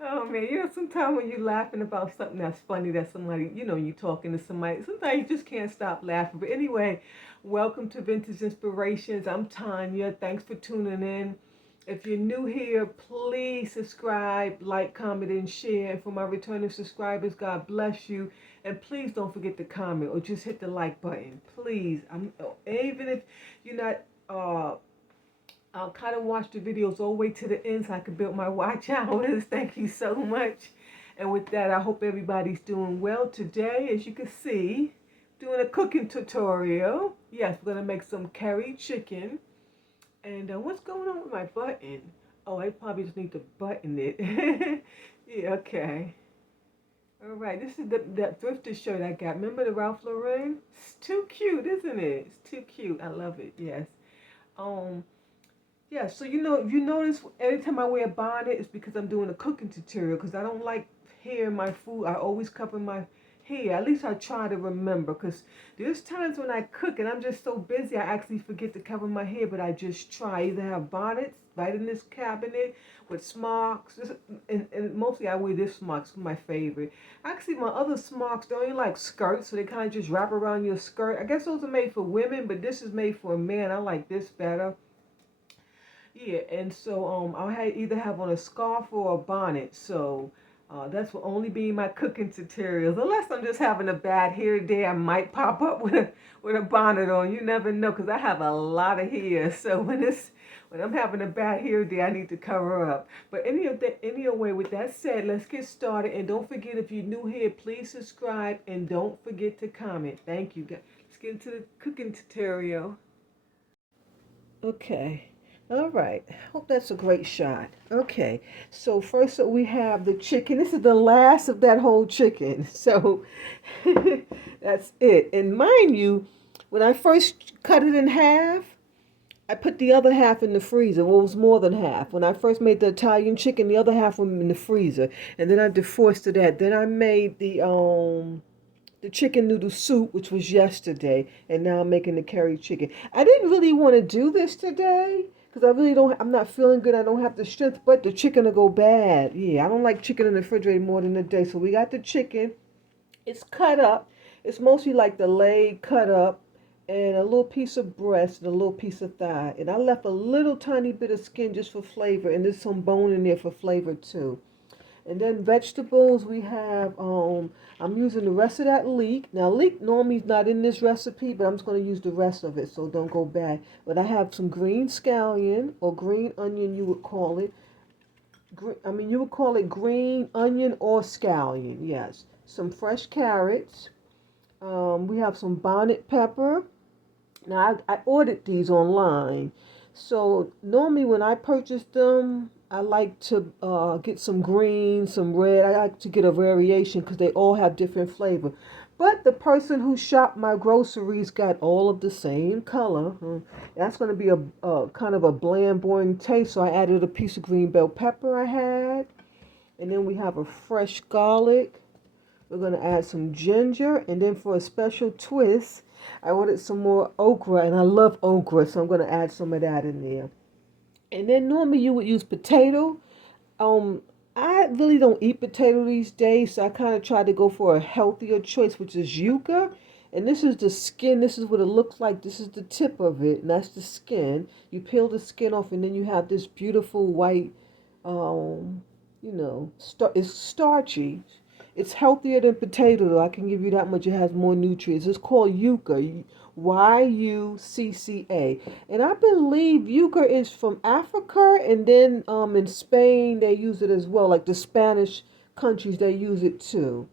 Oh man, sometimes when you're laughing about something that's funny that somebody, you're talking to somebody, sometimes you just can't stop laughing. But anyway, welcome to Vintage Inspirations. I'm Tanya. Thanks for tuning in. If you're new here, please subscribe, like, comment, and share. And for my returning subscribers, God bless you. And please don't forget to comment or just hit the like button. Please. Even if you're not I'll kind of watch the videos all the way to the end so I can build my watch hours. Thank you so much. And with that, I hope everybody's doing well today. As you can see, doing a cooking tutorial. Yes, we're going to make some curry chicken. And what's going on with my button? Oh, I probably just need to button it. Yeah, okay. All right, this is that thrifted shirt I got. Remember the Ralph Lauren? It's too cute, isn't it? It's too cute. I love it. Yes. Um, Yeah, so if you notice, every time I wear a bonnet, it's because I'm doing a cooking tutorial. Because I don't like hair in my food. I always cover my hair. At least I try to remember. Because there's times when I cook and I'm just so busy, I actually forget to cover my hair. But I just try. Either have bonnets right in this cabinet with smocks. And mostly I wear this smocks, my favorite. Actually, my other smocks, they're only like skirts. So they kind of just wrap around your skirt. I guess those are made for women, but this is made for a man. I like this better. Yeah, and so either have on a scarf or a bonnet. So that's will only be my cooking tutorials. Unless I'm just having a bad hair day, I might pop up with a bonnet on. You never know, because I have a lot of hair. So when I'm having a bad hair day, I need to cover up. But anyway, with that said, let's get started. And don't forget, if you're new here, please subscribe and don't forget to comment. Thank you, guys. Let's get into the cooking tutorial. Okay. All right. Hope that's a great shot. Okay. So first we have the chicken. This is the last of that whole chicken. So that's it. And mind you, when I first cut it in half, I put the other half in the freezer. Well, it was more than half. When I first made the Italian chicken, the other half went in the freezer. And then I defrosted that. Then I made the chicken noodle soup, which was yesterday, and now I'm making the curry chicken. I didn't really want to do this today because I really don't. I'm not feeling good. I don't have the strength, but the chicken will go bad. Yeah, I don't like chicken in the refrigerator more than a day. So we got the chicken. It's cut up. It's mostly like the leg cut up, and a little piece of breast and a little piece of thigh. And I left a little tiny bit of skin just for flavor, and there's some bone in there for flavor too. And then vegetables, we have, I'm using the rest of that leek. Now, leek normally is not in this recipe, but I'm just going to use the rest of it, so don't go bad. But I have some green scallion, or green onion, you would call it. You would call it green onion or scallion, yes. Some fresh carrots. We have some bonnet pepper. Now, I ordered these online. So normally when I purchase them, I like to get some green, some red. I like to get a variation because they all have different flavor. But the person who shopped my groceries got all of the same color. That's going to be a kind of a bland, boring taste. So I added a piece of green bell pepper I had. And then we have a fresh garlic. We're going to add some ginger. And then for a special twist, I ordered some more okra. And I love okra, so I'm going to add some of that in there. And then normally you would use potato. Um, I really don't eat potato these days, so I kind of try to go for a healthier choice, which is yuca. And this is the skin. This is what it looks like. This is the tip of it, and that's the skin. You peel the skin off, and then you have this beautiful white, um, it's starchy. It's healthier than potato, though. I can give you that much. It has more nutrients. It's called yucca, Yucca. And I believe yucca is from Africa, and then in Spain they use it as well. Like the Spanish countries, they use it too.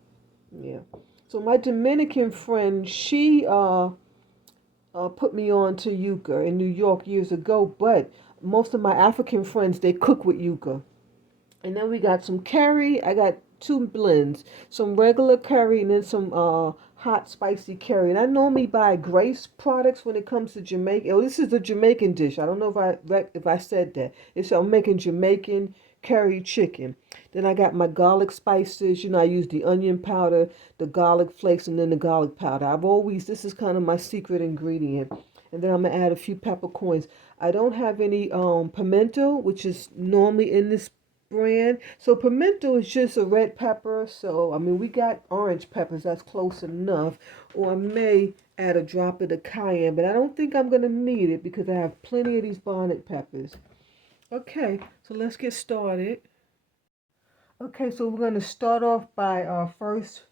Yeah. So my Dominican friend, she put me on to yucca in New York years ago. But most of my African friends, they cook with yucca. And then we got some curry. I got two blends, some regular curry and then some hot spicy curry. And I normally buy Grace products when it comes to Jamaica. Oh, this is a Jamaican dish. I don't know if I said that. I'm making Jamaican curry chicken. Then I got my garlic spices. I use the onion powder, the garlic flakes, and then the garlic powder. This is kind of my secret ingredient. And then I'm gonna add a few peppercorns. I don't have any pimento, which is normally in this brand. So pimento is just a red pepper. So I mean we got orange peppers, that's close enough. Or I may add a drop of the cayenne, but I don't think I'm gonna need it because I have plenty of these bonnet peppers. Okay, so let's get started. Okay, so we're gonna start off by first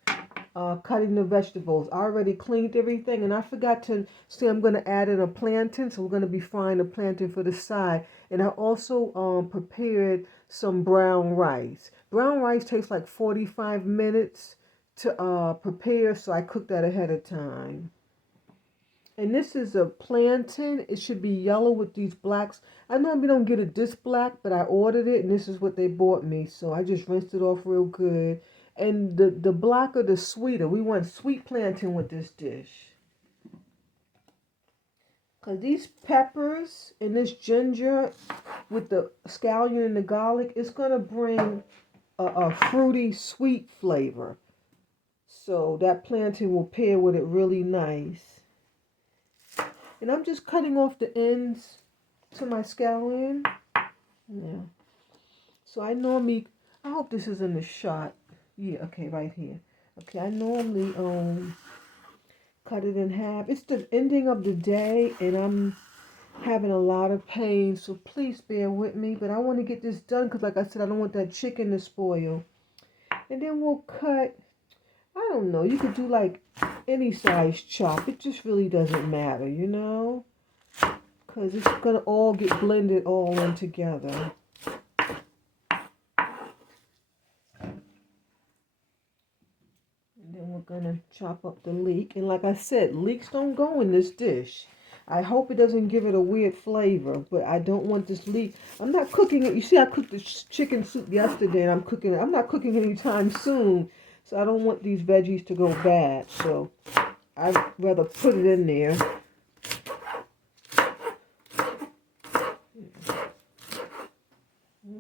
cutting the vegetables. I already cleaned everything, and I forgot to say I'm going to add in a plantain, so we're going to be frying the plantain for the side. And I also prepared some brown rice. Brown rice takes like 45 minutes to prepare, so I cooked that ahead of time. And this is a plantain. It should be yellow with these blacks. I normally don't get it this black, but I ordered it, and this is what they bought me. So I just rinsed it off real good. And the blacker, the sweeter. We want sweet plantain with this dish. Because these peppers and this ginger with the scallion and the garlic, it's going to bring a fruity, sweet flavor. So that plantain will pair with it really nice. And I'm just cutting off the ends to my scallion. Yeah. So I normally, I hope this is in the shot. Yeah, okay, right here. Okay, I normally cut it in half. It's the ending of the day and I'm having a lot of pain, so please bear with me. But I want to get this done because like I said, I don't want that chicken to spoil. And then we'll cut, I don't know, you could do like any size chop. It just really doesn't matter, you know? Because it's going to all get blended all in together. And then we're going to chop up the leek. And like I said, leeks don't go in this dish. I hope it doesn't give it a weird flavor, but I don't want this leek. I'm not cooking it. You see, I cooked the chicken soup yesterday, and I'm cooking it. I'm not cooking anytime soon, so I don't want these veggies to go bad. So I'd rather put it in there.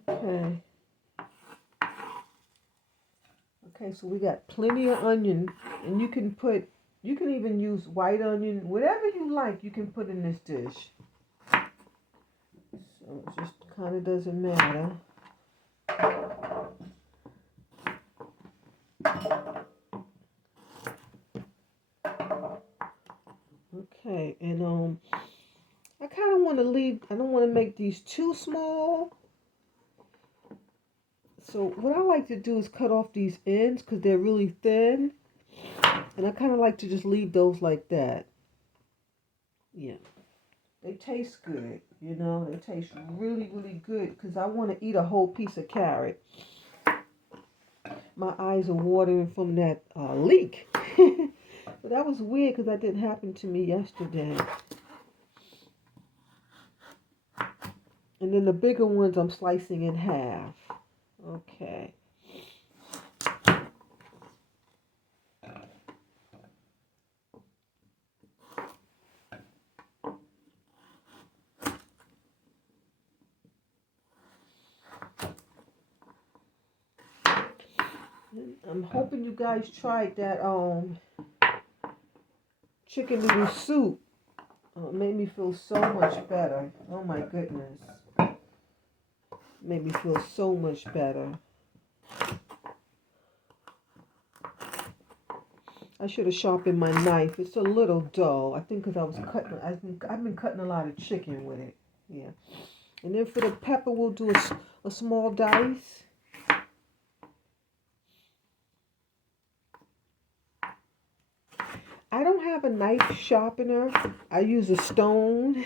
Okay. Okay, so we got plenty of onion, and you can even use white onion, whatever you like, you can put in this dish. So it just kind of doesn't matter. Okay, and I kind of want to leave, I don't want to make these too small. So what I like to do is cut off these ends because they're really thin. And I kind of like to just leave those like that. Yeah. They taste good, you know. They taste really, really good because I want to eat a whole piece of carrot. My eyes are watering from that leek. But that was weird because that didn't happen to me yesterday. And then the bigger ones I'm slicing in half. Okay. I'm hoping you guys tried that chicken noodle soup. It made me feel so much better. Oh my goodness. Made me feel so much better. I should have sharpened my knife. It's a little dull. I think because I was cutting. I've been cutting a lot of chicken with it. Yeah. And then for the pepper, we'll do a small dice. I don't have a knife sharpener. I use a stone.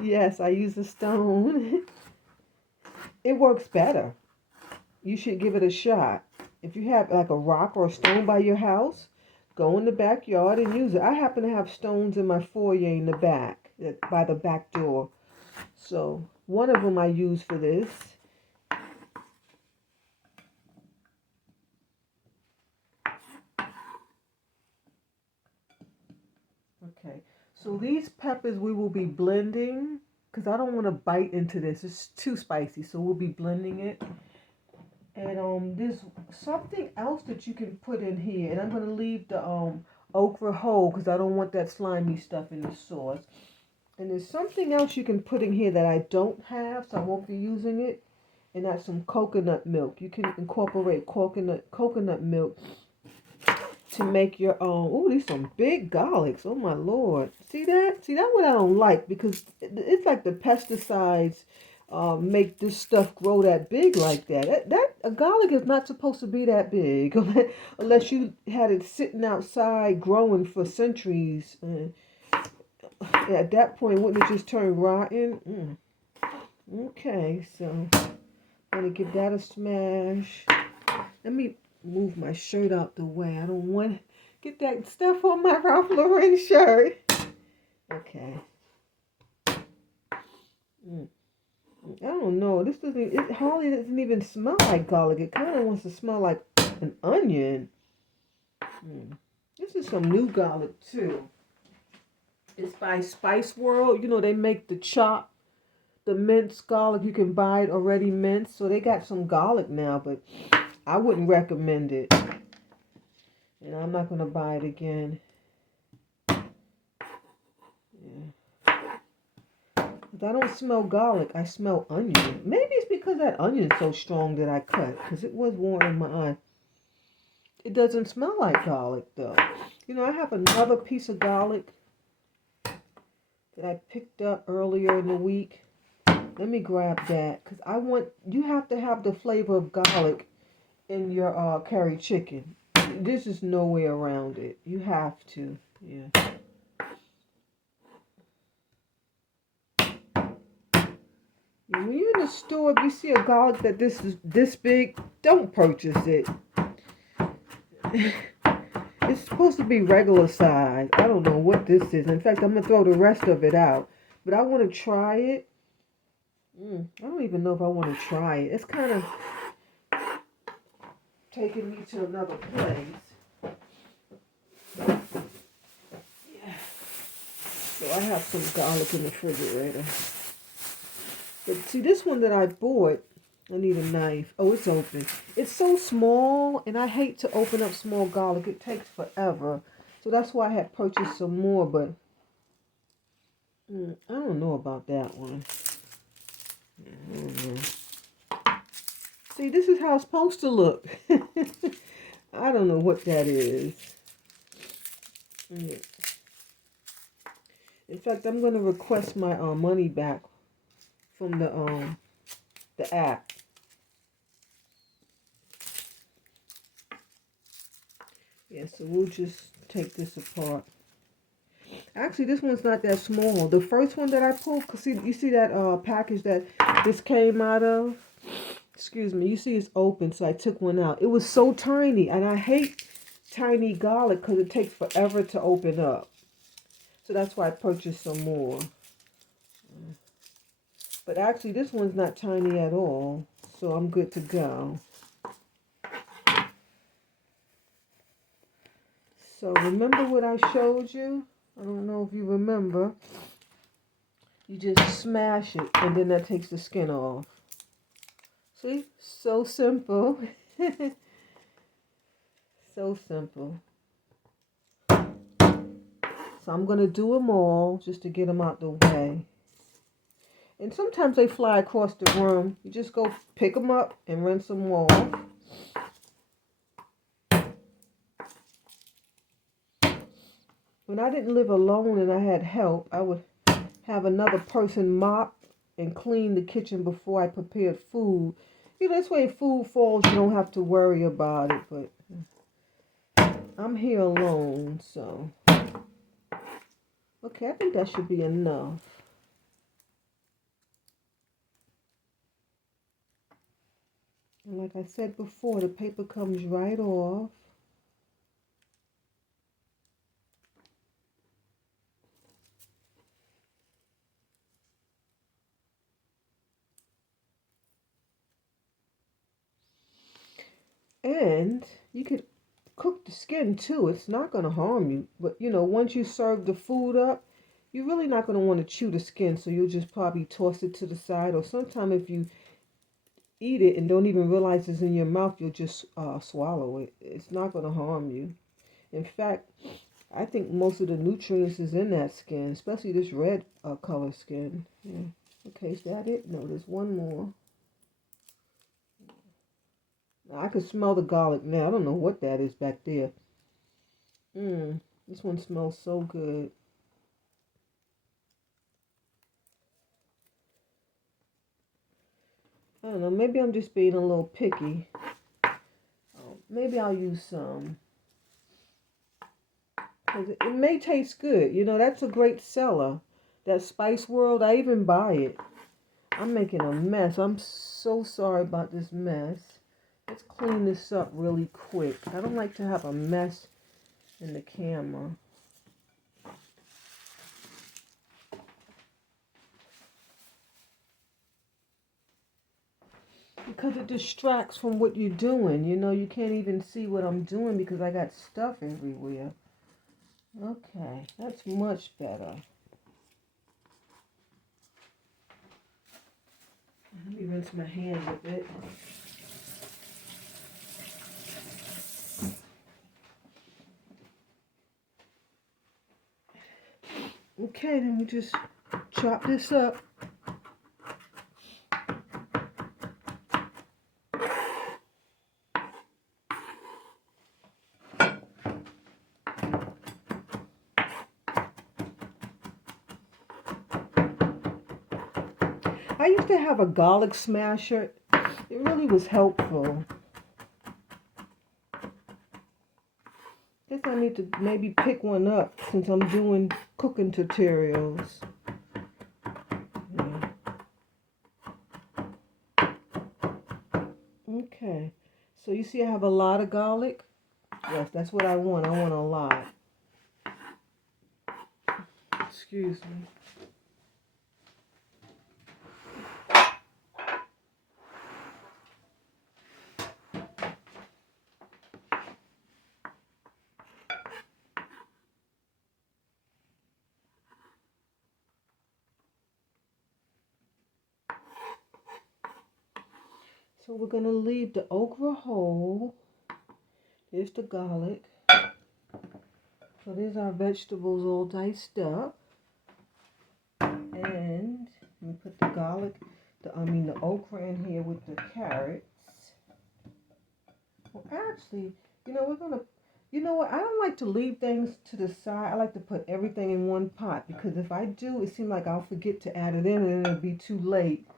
Yes, I use a stone. It works better. You should give it a shot. If you have like a rock or a stone by your house, go in the backyard and use it. I happen to have stones in my foyer in the back, by the back door. So one of them I use for this. Okay, so these peppers we will be blending because I don't want to bite into this. It's too spicy, so we'll be blending it. And there's something else that you can put in here, and I'm gonna leave the okra whole because I don't want that slimy stuff in the sauce. And there's something else you can put in here that I don't have, so I won't be using it. And that's some coconut milk. You can incorporate coconut milk to make your own. Oh, these some big garlics. Oh my Lord. See that? See, that's what I don't like, because it's like the pesticides make this stuff grow that big like that. A garlic is not supposed to be that big unless you had it sitting outside growing for centuries. At that point, wouldn't it just turn rotten? Okay, so I'm gonna give that a smash. Let me move my shirt out the way. I don't want to get that stuff on my Ralph Lauren shirt. Okay. I don't know. This doesn't. It hardly doesn't even smell like garlic. It kind of wants to smell like an onion. This is some new garlic too. It's by Spice World. You know, they make the minced garlic. You can buy it already minced. So they got some garlic now, but I wouldn't recommend it. And I'm not going to buy it again. Yeah. I don't smell garlic. I smell onion. Maybe it's because that onion's so strong that I cut, because it was warming my eye. It doesn't smell like garlic, though. You know, I have another piece of garlic that I picked up earlier in the week. Let me grab that, because you have to have the flavor of garlic in your curry chicken. This is no way around it. You have to. Yeah. When you're in the store, if you see a garlic that this is this big, don't purchase it. It's supposed to be regular size. I don't know what this is. In fact, I'm going to throw the rest of it out. But I want to try it. I don't even know if I want to try it. It's kind of taking me to another place. Yeah. So I have some garlic in the refrigerator. But see, this one that I bought, I need a knife. Oh, it's open. It's so small, and I hate to open up small garlic. It takes forever. So that's why I had purchased some more, but I don't know about that one. I don't know. See, this is how it's supposed to look. I don't know what that is. In fact, I'm going to request my money back from the app. Yeah, so we'll just take this apart. Actually, this one's not that small. The first one that I pulled, cause you see that package that this came out of? Excuse me, you see it's open, so I took one out. It was so tiny, and I hate tiny garlic because it takes forever to open up. So that's why I purchased some more. But actually, this one's not tiny at all, so I'm good to go. So remember what I showed you? I don't know if you remember. You just smash it, and then that takes the skin off. See? So simple. So simple. So I'm going to do them all just to get them out the way. And sometimes they fly across the room. You just go pick them up and rinse them off. When I didn't live alone and I had help, I would have another person mop and clean the kitchen before I prepared food. You know, this way if food falls, you don't have to worry about it. But I'm here alone, so. Okay, I think that should be enough. And like I said before, the paper comes right off. And you could cook the skin too. It's not going to harm you. But, you know, once you serve the food up, you're really not going to want to chew the skin. So you'll just probably toss it to the side. Or sometimes if you eat it and don't even realize it's in your mouth, you'll just swallow it. It's not going to harm you. In fact, I think most of the nutrients is in that skin, especially this red color skin. Yeah. Okay, is that it? No, there's one more. I can smell the garlic now. I don't know what that is back there. This one smells so good. I don't know. Maybe I'm just being a little picky. Maybe I'll use some. 'Cause it may taste good. You know, that's a great seller. That Spice World, I even buy it. I'm making a mess. I'm so sorry about this mess. Let's clean this up really quick. I don't like to have a mess in the camera. Because it distracts from what you're doing. You know, you can't even see what I'm doing because I got stuff everywhere. Okay, that's much better. Let me rinse my hands a bit. Okay, then we just chop this up. I used to have a garlic smasher. It really was helpful. Guess I need to maybe pick one up since I'm doing cooking tutorials. Yeah. Okay, so you see I have a lot of garlic? Yes, that's what I want. I want a lot. Excuse me. So we're going to leave the okra whole. Here's the garlic. So there's our vegetables all diced up. And let me put the garlic, the okra in here with the carrots. Well, actually, you know what? I don't like to leave things to the side. I like to put everything in one pot because if I do, it seems like I'll forget to add it in and it'll be too late.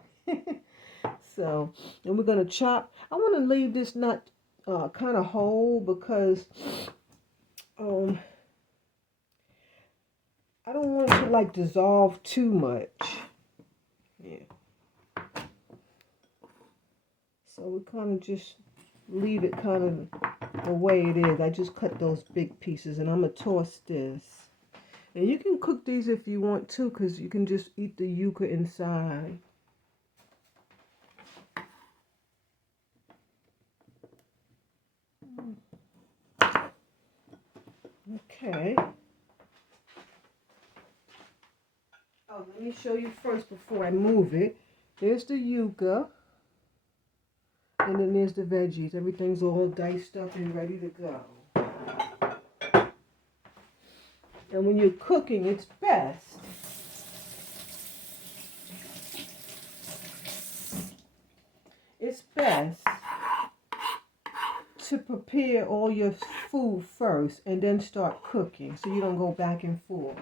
So, and we're going to chop. I want to leave this nut kind of whole because I don't want it to like dissolve too much. Yeah. So we kind of just leave it kind of the way it is. I just cut those big pieces and I'm going to toss this. And you can cook these if you want to because you can just eat the yuca inside. Okay. Oh, let me show you first before I move it. There's the yuca. And then there's the veggies. Everything's all diced up and ready to go. And when you're cooking, it's best to prepare all your food first and then start cooking so you don't go back and forth.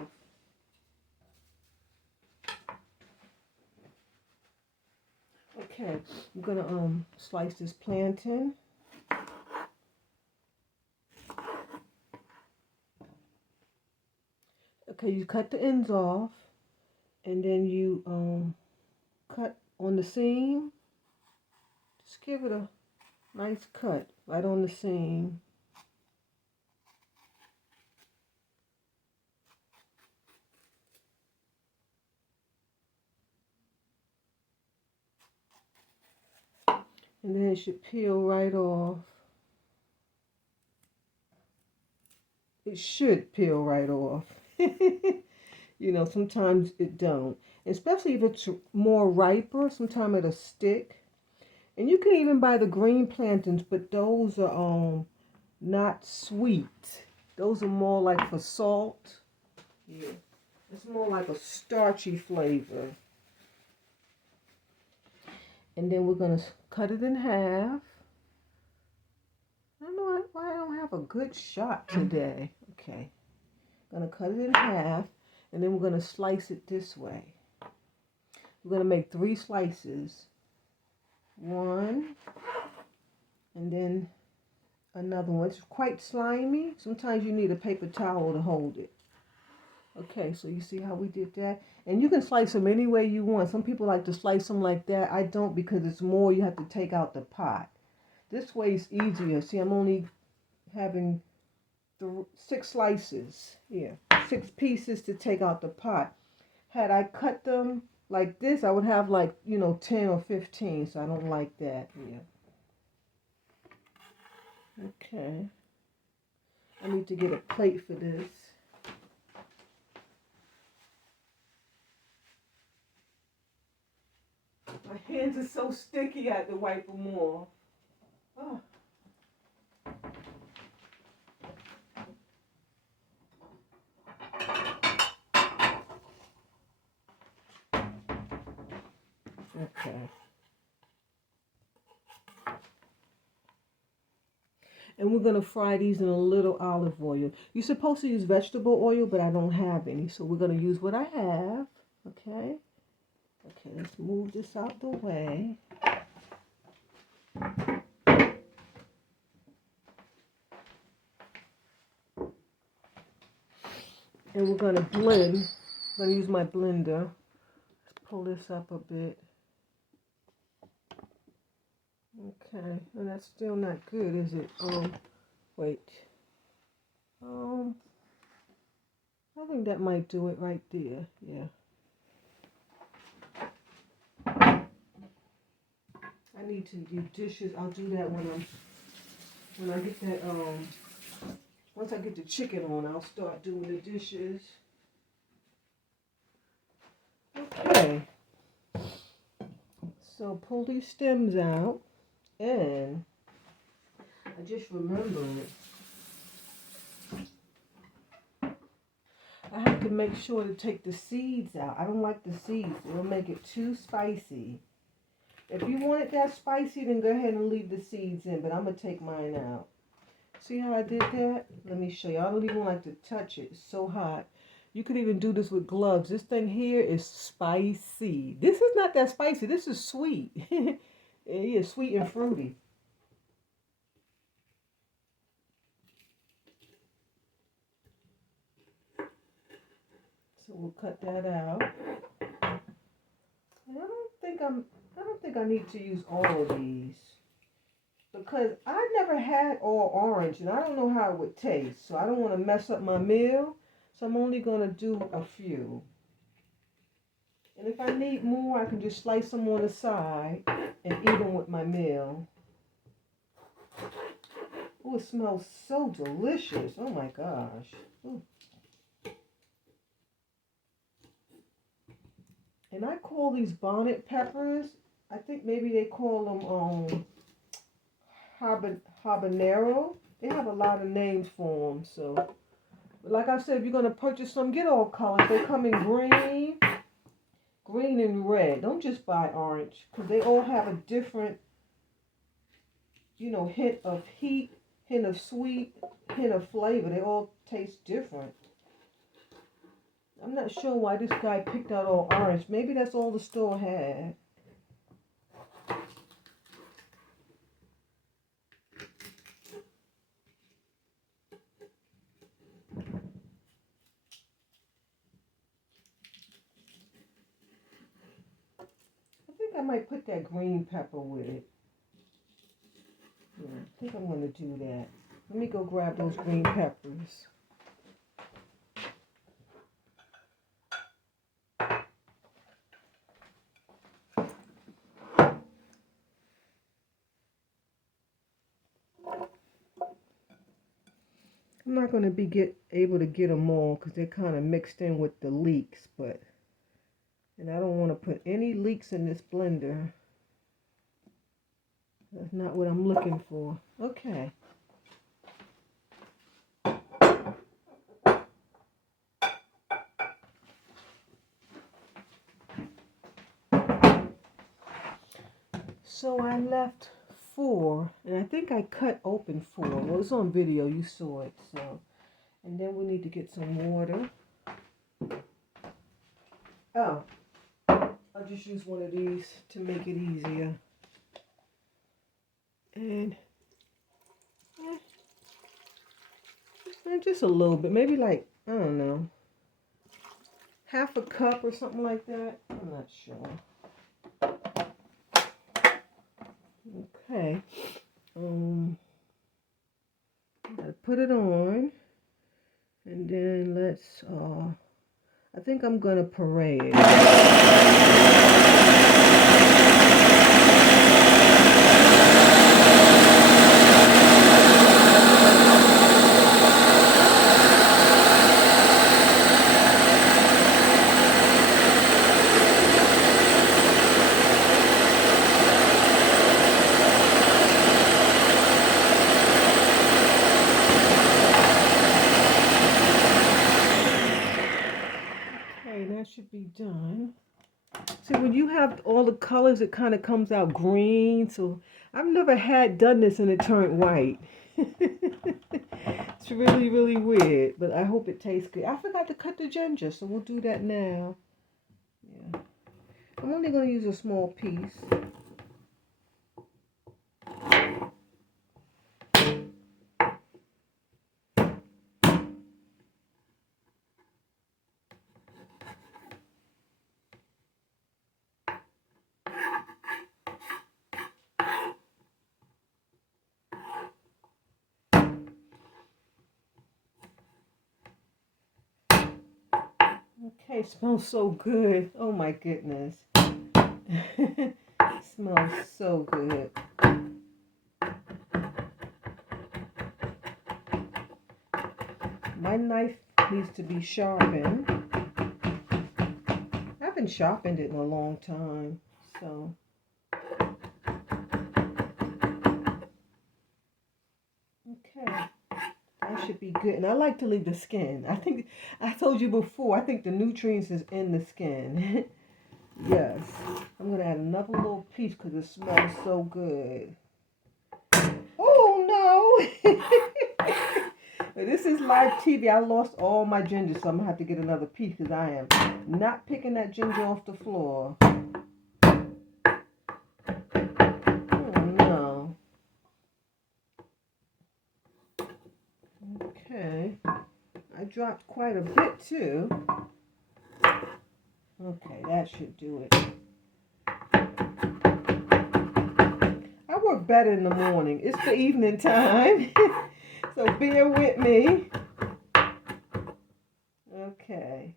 Okay, I'm gonna slice this plantain. Okay, you cut the ends off and then you cut on the seam. Just give it a nice cut right on the seam. And then it should peel right off. It should peel right off. You know, sometimes it don't. Especially if it's more riper, sometimes it'll stick. And you can even buy the green plantains, but those are not sweet. Those are more like for salt. Yeah. It's more like a starchy flavor. And then we're going to cut it in half. I don't know why I don't have a good shot today. Okay. Going to cut it in half. And then we're going to slice it this way. We're going to make 3 slices. 1. And then another one. It's quite slimy. Sometimes you need a paper towel to hold it. Okay, so you see how we did that? And you can slice them any way you want. Some people like to slice them like that. I don't, because it's more you have to take out the pot. This way is easier. See, I'm only having 6 slices. Yeah, 6 pieces to take out the pot. Had I cut them like this, I would have like, 10 or 15. So I don't like that. Yeah. Okay. I need to get a plate for this. My hands are so sticky, I had to wipe them off. Oh. Okay. And we're going to fry these in a little olive oil. You're supposed to use vegetable oil, but I don't have any. So we're going to use what I have. Okay. Okay, let's move this out the way. And we're going to blend. I'm going to use my blender. Let's pull this up a bit. Okay, and that's still not good, is it? Wait. I think that might do it right there. Yeah. I need to do dishes. I'll do that when I get that once I get the chicken on, I'll start doing the dishes. Okay. So pull these stems out, and I just remembered I have to make sure to take the seeds out. I don't like the seeds. It'll make it too spicy. If you want it that spicy, then go ahead and leave the seeds in, but I'm going to take mine out. See how I did that? Let me show you. I don't even like to touch it. It's so hot. You could even do this with gloves. This thing here is spicy. This is not that spicy. This is sweet. It is sweet and fruity. So we'll cut that out. And I don't think I need to use all of these, because I never had all orange and I don't know how it would taste. So I don't want to mess up my meal. So I'm only going to do a few. And if I need more, I can just slice them on the side and eat them with my meal. Oh, it smells so delicious. Oh my gosh. Ooh. And I call these bonnet peppers. I think maybe they call them habanero. They have a lot of names for them. So, but like I said, if you're going to purchase some, get all colors. They come in green and red. Don't just buy orange, because they all have a different, hint of heat, hint of sweet, hint of flavor. They all taste different. I'm not sure why this guy picked out all orange. Maybe that's all the store had. I think I might put that green pepper with it. Yeah, I think I'm going to do that. Let me go grab those green peppers. I'm not going to be able to get them all because they're kind of mixed in with the leeks, and I don't want to put any leeks in this blender. That's not what I'm looking for. Okay. So I left 4, and I think I cut open 4. Well, it's on video, you saw it. So, and then we need to get some water. Oh, I'll just use one of these to make it easier. And just a little bit, maybe like, I don't know, half a cup or something like that. I'm not sure. Okay. Gotta put it on, and then let's. I think I'm gonna parade it. That should be done. See, when you have all the colors, it kind of comes out green. So I've never done this and it turned white. It's really, really weird, but I hope it tastes good. I forgot to cut the ginger, so we'll do that now. Yeah, I'm only going to use a small piece. Okay, smells so good. Oh my goodness. Smells so good. My knife needs to be sharpened. I haven't sharpened it in a long time, so. Okay. That should be good. And I like to leave the skin. I think, I told you before, I think the nutrients is in the skin. Yes. I'm going to add another little piece because it smells so good. Oh, no. This is live TV. I lost all my ginger, so I'm going to have to get another piece because I am not picking that ginger off the floor. Oh, no. Okay. I dropped quite a bit, too. Okay, that should do it. I work better in the morning. It's the evening time. So bear with me. Okay.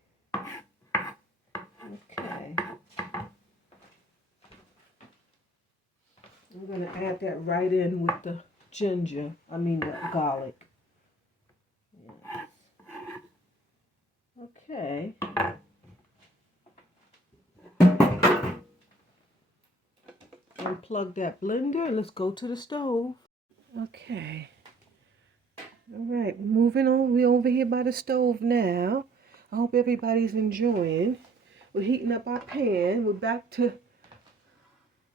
Okay. I'm going to add that right in with the ginger. I mean the garlic. Yes. Okay. Unplug that blender and let's go to the stove. Okay. All right, moving on. We're over here by the stove now. I hope everybody's enjoying. We're heating up our pan. We're back to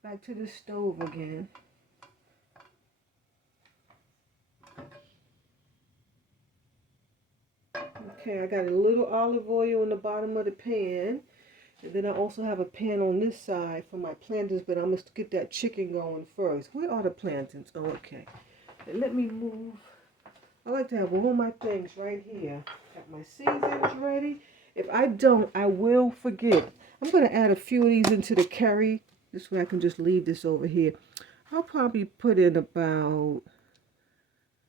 the stove again. Okay, I got a little olive oil in the bottom of the pan. And then I also have a pan on this side for my plantains, but I must get that chicken going first. Where are the plantains? Oh, okay. And let me move. I like to have all my things right here. Got my seasons ready. If I don't, I will forget. I'm going to add a few of these into the curry. This way I can just leave this over here. I'll probably put in about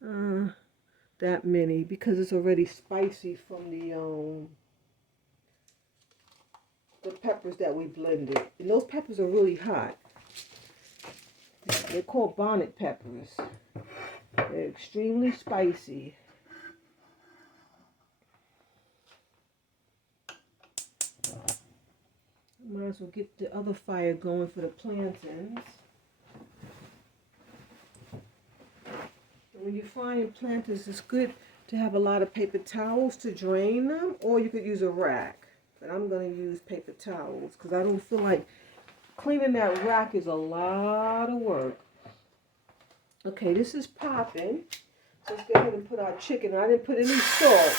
that many because it's already spicy from the peppers that we blended. And those peppers are really hot. They're called bonnet peppers. They're extremely spicy. Might as well get the other fire going for the plantains. When you're frying plantains, it's good to have a lot of paper towels to drain them, or you could use a rack. But I'm going to use paper towels because I don't feel like Cleaning that rack is a lot of work. Okay, this is popping. So let's go ahead and put our chicken. I didn't put any salt.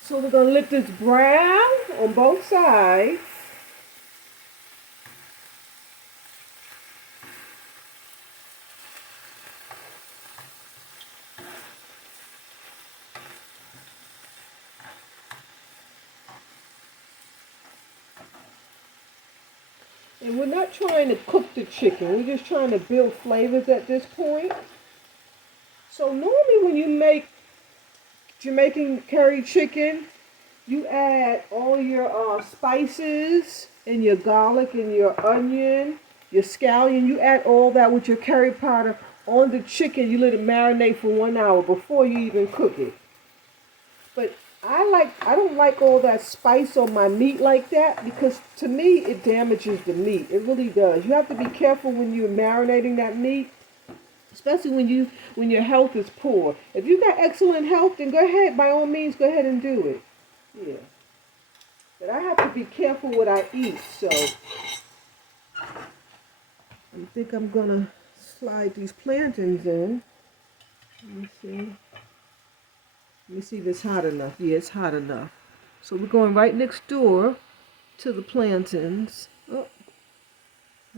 So we're going to let this brown on both sides. And we're not trying to cook the chicken. We're just trying to build flavors at this point. So normally when you make Jamaican curry chicken, you add all your spices and your garlic and your onion, your scallion. You add all that with your curry powder on the chicken. You let it marinate for 1 hour before you even cook it. But I don't like all that spice on my meat like that, because to me it damages the meat. It really does. You have to be careful when you're marinating that meat, especially when your health is poor. If you got excellent health, then go ahead, by all means, go ahead and do it. Yeah. But I have to be careful what I eat, so I think I'm gonna slide these plantains in. Let me see. Let me see if it's hot enough. Yeah, it's hot enough. So we're going right next door to the plantains. Oh,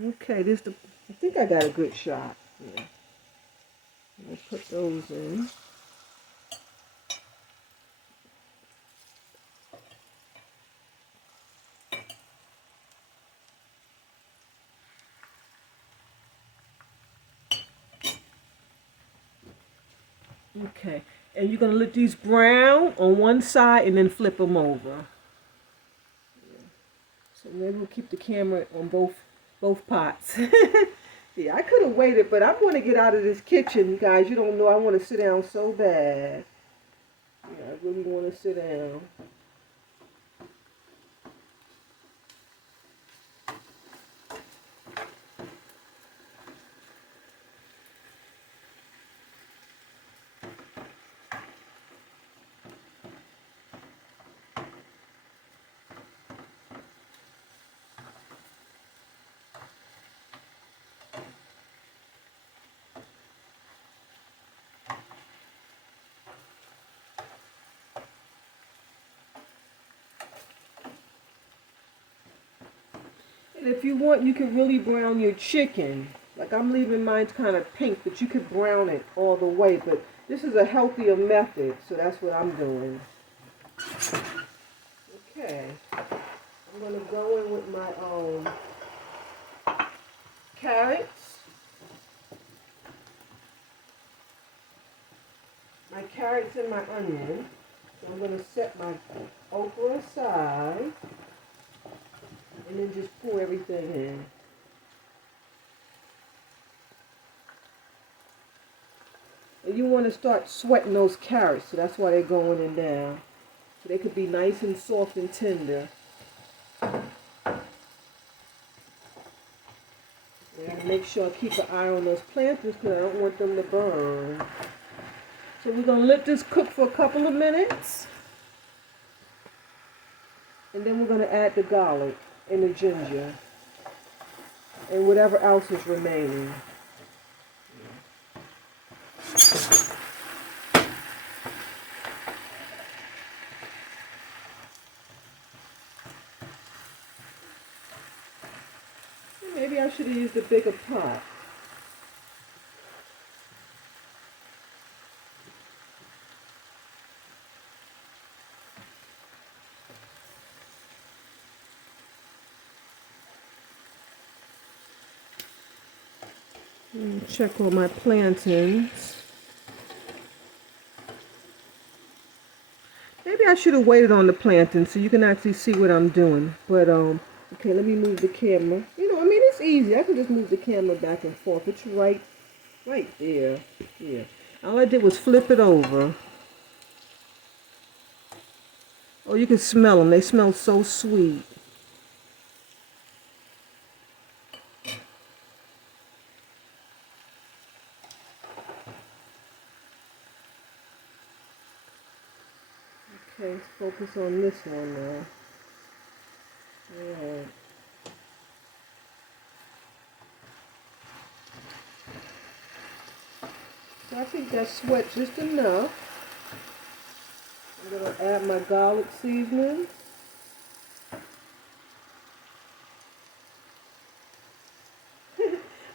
okay, I think I got a good shot. Yeah. I'll put those in. Okay, and you're gonna let these brown on one side and then flip them over. So maybe we'll keep the camera on both pots. Yeah, I could have waited, but I want to get out of this kitchen, guys. You don't know, I want to sit down so bad. Yeah, I really want to sit down. And if you want, you can really brown your chicken. Like I'm leaving mine kind of pink, but you could brown it all the way. But this is a healthier method, so that's what I'm doing. Okay. I'm going to go in with my carrots. My carrots and my onion. So I'm going to set my okra aside. And then just pour everything in. And you want to start sweating those carrots, so that's why they're going in down. So they could be nice and soft and tender. And I gotta make sure I keep an eye on those plantains because I don't want them to burn. So we're going to let this cook for a couple of minutes. And then we're going to add the garlic and the ginger. And whatever else is remaining. I should have used a bigger pot. Check on my plantains. Maybe I should have waited on the plantains so you can actually see what I'm doing. But okay, let me move the camera. You know, I mean, it's easy. I can just move the camera back and forth. It's right there. Yeah. All I did was flip it over. Oh, you can smell them. They smell so sweet. Okay, let's focus on this one now. Yeah. So I think that's sweat just enough. I'm going to add my garlic seasoning.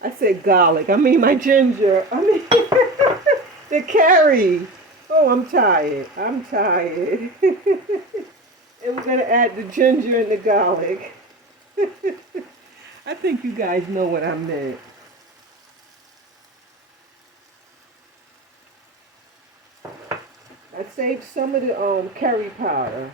I said garlic. I mean my ginger. I mean the curry. Oh, I'm tired. I'm tired. And we're going to add the ginger and the garlic. I think you guys know what I meant. I saved some of the curry powder.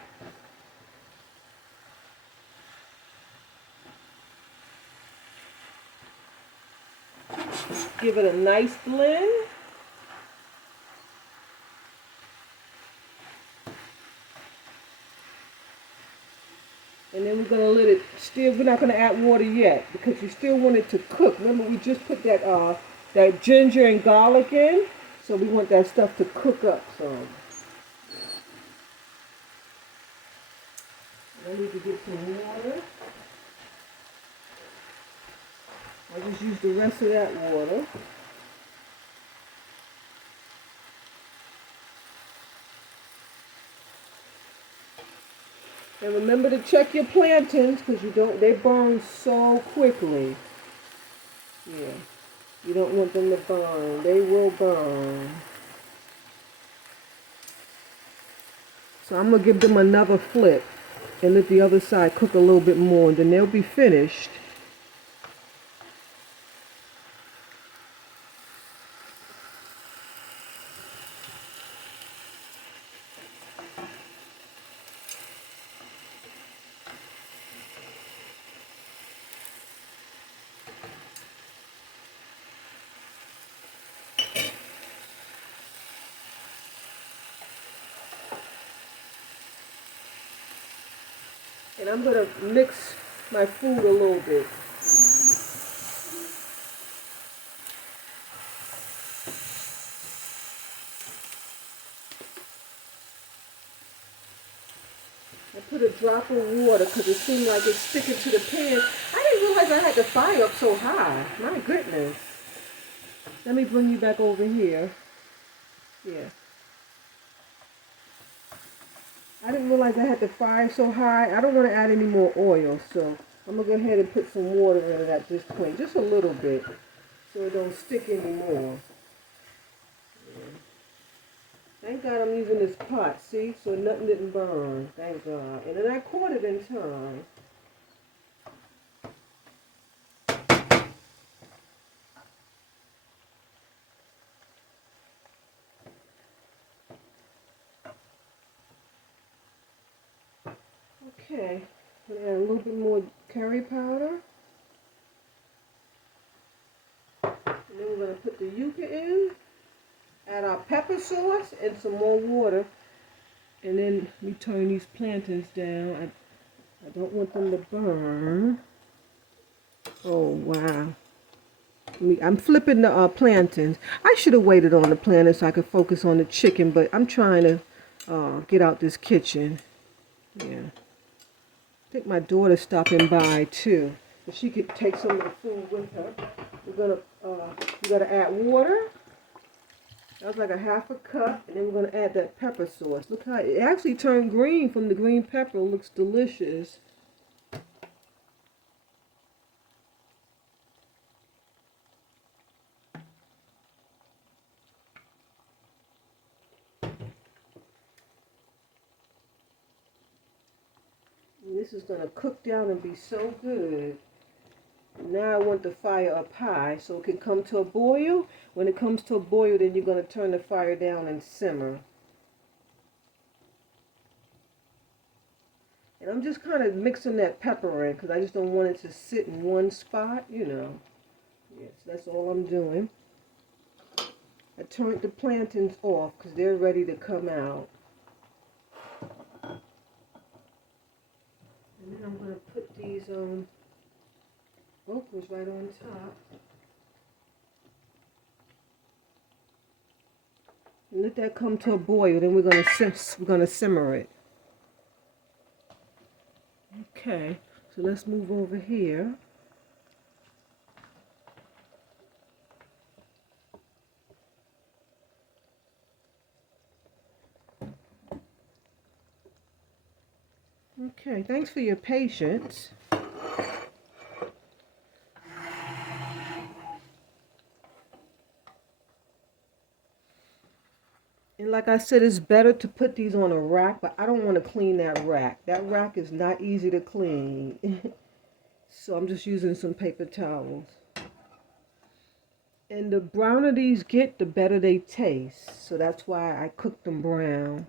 Give it a nice blend. And then we're going to let it still, we're not going to add water yet because you still want it to cook. Remember, we just put that ginger and garlic in, so we want that stuff to cook up some. I need to get some water. I'll just use the rest of that water. And remember to check your plantains because they burn so quickly. Yeah. You don't want them to burn. They will burn. So I'm going to give them another flip and let the other side cook a little bit more, and then they'll be finished. And I'm going to mix my food a little bit. I put a drop of water because it seemed like it's sticking to the pan. I didn't realize I had the fire up so high. My goodness. Let me bring you back over here. Yeah. I didn't realize I had the fire so high. I don't want to add any more oil, so I'm going to go ahead and put some water in it at this point. Just a little bit, so it don't stick anymore. Yeah. Thank God I'm using this pot, see? So nothing didn't burn. Thank God. And then I caught it in time. Okay. I'm going to add a little bit more curry powder. And then we're going to put the yuca in. Add our pepper sauce and some more water. And then we turn these plantains down. I don't want them to burn. Oh, wow. I'm flipping the plantains. I should have waited on the plantains so I could focus on the chicken, but I'm trying to get out this kitchen. Yeah. I think my daughter's stopping by, too. So she could take some of the food with her. We gotta add water. That was like a half a cup, and then we're going to add that pepper sauce. Look how it actually turned green from the green pepper. It looks delicious. this is going to cook down and be so good. Now I want the fire up high so it can come to a boil. When it comes to a boil, then you're going to turn the fire down and simmer. And I'm just kind of mixing that pepper in because I just don't want it to sit in one spot, you know. Yes, that's all I'm doing. I turned the plantains off because they're ready to come out. And then I'm going to put these okras right on top. And let that come to a boil. Then we're gonna simmer it. Okay, so let's move over here. Okay, thanks for your patience. And like I said, it's better to put these on a rack, but I don't want to clean that rack. That rack is not easy to clean. So I'm just using some paper towels. And the browner these get, the better they taste. So that's why I cook them brown.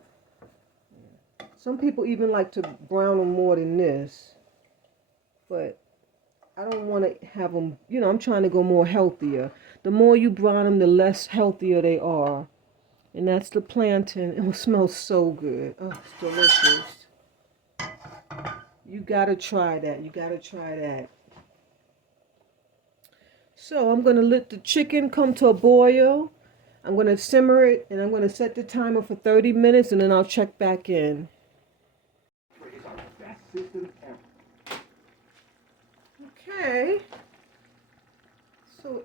Some people even like to brown them more than this. But I don't want to have them, you know, I'm trying to go more healthier. The more you brown them, the less healthier they are. And that's the plantain. It smells so good. Oh, it's delicious. You gotta try that. You gotta try that. So I'm gonna let the chicken come to a boil. I'm gonna simmer it and I'm gonna set the timer for 30 minutes and then I'll check back in. Okay. So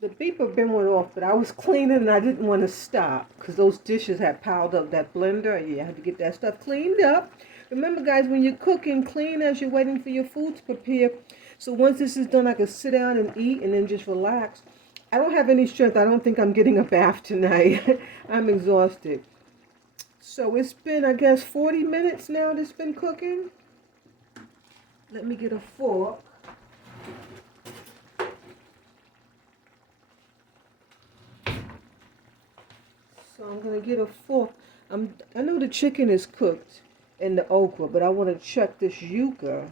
the beeper bin went off, but I was cleaning and I didn't want to stop because those dishes had piled up. That blender, yeah, I had to get that stuff cleaned up. Remember, guys, when you're cooking, clean as you're waiting for your food to prepare. So once this is done, I can sit down and eat and then just relax. I don't have any strength. I don't think I'm getting a bath tonight. I'm exhausted. So it's been, I guess, 40 minutes now that's been cooking. Let me get a fork. So I'm going to get a fork. I know the chicken is cooked and the okra, but I want to check this yuca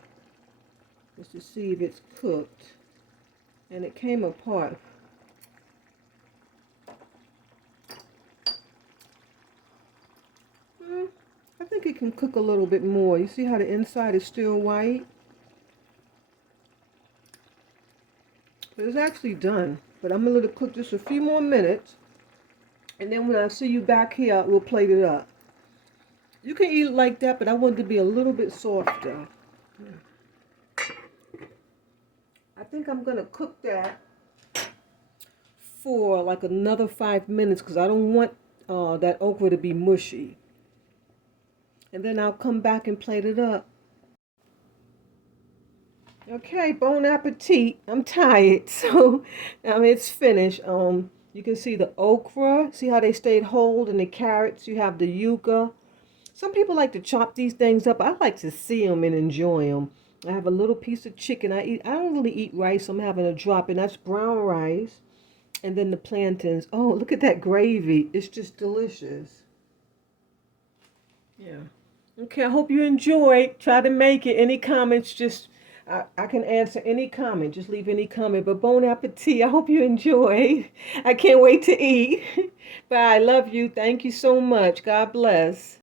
just to see if it's cooked. And it came apart. I think it can cook a little bit more. You see how the inside is still white? But it's actually done. But I'm going to let it cook just a few more minutes. And then when I see you back here, we'll plate it up. You can eat it like that, but I want it to be a little bit softer. I think I'm going to cook that for like another 5 minutes because I don't want that okra to be mushy. And then I'll come back and plate it up. Okay, bon appetit. I'm tired, so it's finished. You can see the okra. See how they stayed whole, and the carrots. You have the yuca. Some people like to chop these things up. I like to see them and enjoy them. I have a little piece of chicken. I don't really eat rice. So I'm having a drop, and that's brown rice. And then the plantains. Oh, look at that gravy. It's just delicious. Yeah. Okay, I hope you enjoyed. Try to make it. Any comments, just I can answer any comment. Just leave any comment. But bon appetit. I hope you enjoyed. I can't wait to eat. Bye. I love you. Thank you so much. God bless.